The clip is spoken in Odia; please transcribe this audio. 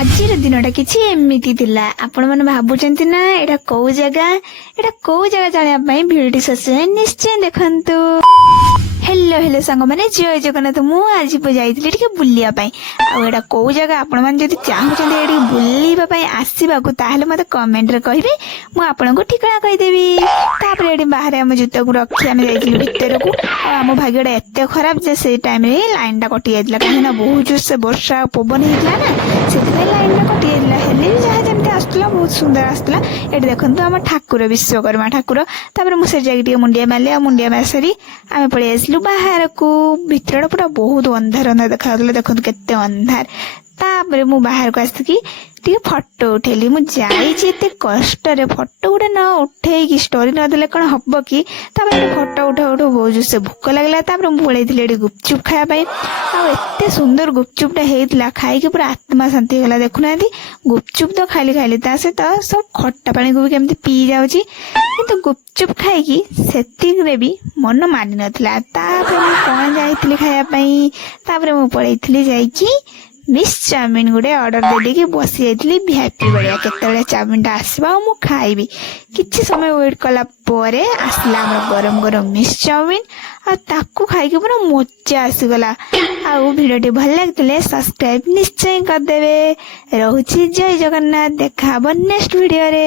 ଆଜିର ଦିନଟା କିଛି ଏମିତି ଥିଲା। ଆପଣମାନେ ଭାବୁଛନ୍ତି ନା ଏଇଟା କୋଉ ଜାଗା ଜାଣିବା ପାଇଁ ଭିଡିଓଟି ଶେଷ ଯାଏଁ ନିଶ୍ଚୟ ଦେଖନ୍ତୁ। ହେଲୋ ସାଙ୍ଗମାନେ, ଜୟ ଜଗନ୍ନାଥ। ମୁଁ ଆଜି ଯାଇଥିଲି ଟିକେ ବୁଲିବା ପାଇଁ। ଆଉ ଏଇଟା କୋଉ ଜାଗା ଆପଣମାନେ ଯଦି ଚାହୁଁଛନ୍ତି ଏଠିକି ବୁଲିବା ପାଇଁ ଆସିବାକୁ, ତାହେଲେ ମତେ କମେଣ୍ଟରେ କହିବେ, ମୁଁ ଆପଣଙ୍କୁ ଠିକଣା କହିଦେବି। ତାପରେ ଏଠି ବାହାରେ ଆମ ଜୁତାକୁ ରଖି ଆମେ ଯାଇଥିଲୁ ଭିତରକୁ। ଆଉ ଆମ ଭାଗ୍ୟଟା ଏତେ ଖରାପ ଯେ ସେଇ ଟାଇମରେ ହିଁ ଲାଇନ ଟା କଟି ଯାଇଥିଲା, କାହିଁକି ନା ବହୁତ ଜୋରସେ ବର୍ଷା ପବନ ହେଇଥିଲା ନା, ସେଥିପାଇଁ ଲାଇନ ଟା କଟି ଯାଇଥିଲା। ହେଲେ ବି ଯାହା ଯେମିତି ଆସୁଥିଲା ବହୁତ ସୁନ୍ଦର ଆସୁଥିଲା। ଏଠି ଦେଖନ୍ତୁ ଆମ ଠାକୁର, ବିଶ୍ୱକର୍ମା ଠାକୁର। ତାପରେ ମୁଁ ସେ ଯାଇକି ଟିକେ ମୁଣ୍ଡିଆ ମାରିଲି। ଆଉ ମୁଣ୍ଡିଆ ମାରି ସାରି ଆମେ ପଳେଇ ଆସିଲୁ ବାହାରକୁ। ଭିତରଟା ପୁରା ବହୁତ ଅନ୍ଧାର ଦେଖାଯାଉଥିଲା, ଦେଖନ୍ତୁ କେତେ ଅନ୍ଧାର। ତାପରେ ମୁଁ ବାହାରକୁ ଆସିକି ଟିକେ ଫଟୋ ଉଠେଇଲି। ମୁଁ ଯାଇଛି ଏତେ କଷ୍ଟରେ, ଫଟୋ ଗୋଟେ ନ ଉଠେଇକି ଷ୍ଟୋରି ନଦେଲେ କଣ ହବ କି? ତାପରେ ଏଠି ଫଟୋ ଉଠାଉ ବହୁତ ଜୋରସେ ଭୋକ ଲାଗିଲା। ତାପରେ ମୁଁ ପଳେଇଥିଲି ଏଠି ଗୁପଚୁପ ଖାଇବା ପାଇଁ। ଆଉ ଏତେ ସୁନ୍ଦର ଗୁପଚୁପ ଟା ହେଇଥିଲା, ଖାଇକି ପୁରା ଆତ୍ମା ଶାନ୍ତି ହେଇଗଲା। ଦେଖୁନାହାନ୍ତି, ଗୁପଚୁପ ତ ଖାଇଲି, ତା ସହିତ ସବୁ ଖଟା ପାଣିକୁ ବି କେମିତି ପିଇ ଯାଉଛି। କିନ୍ତୁ ଗୁପଚୁପ ଖାଇକି ସେତିକିରେ ବି ମନ ମାନି ନଥିଲା। ତାପରେ ମୁଁ କଣ ଯାଇଥିଲି ଖାଇବା ପାଇଁ, ତାପରେ ମୁଁ ପଳେଇଥିଲି ଯାଇକି ମିସ୍ ଚାଉମିନ ଗୋଟେ ଅର୍ଡର ଦେଇଦେଇକି ବସି ଯାଇଥିଲି ଭିଆଇପି ଭଳିଆ। କେତେବେଳେ ଚାଉମିନ ଟା ଆସିବ ଆଉ ମୁଁ ଖାଇବି। କିଛି ସମୟ ୱେଟ୍ କଲା ପରେ ଆସିଲା ଆମର ଗରମ ଗରମ ମିସ୍ ଚାଉମିନ। ଆଉ ତାକୁ ଖାଇକି ପୁରା ମଜା ଆସିଗଲା। ଆଉ ଭିଡିଓଟି ଭଲ ଲାଗିଥିଲେ ସବସ୍କ୍ରାଇବ ନିଶ୍ଚୟ କରିଦେବେ। ରହୁଛି, ଜୟ ଜଗନ୍ନାଥ। ଦେଖା ହବ ନେକ୍ସଟ ଭିଡିଓରେ।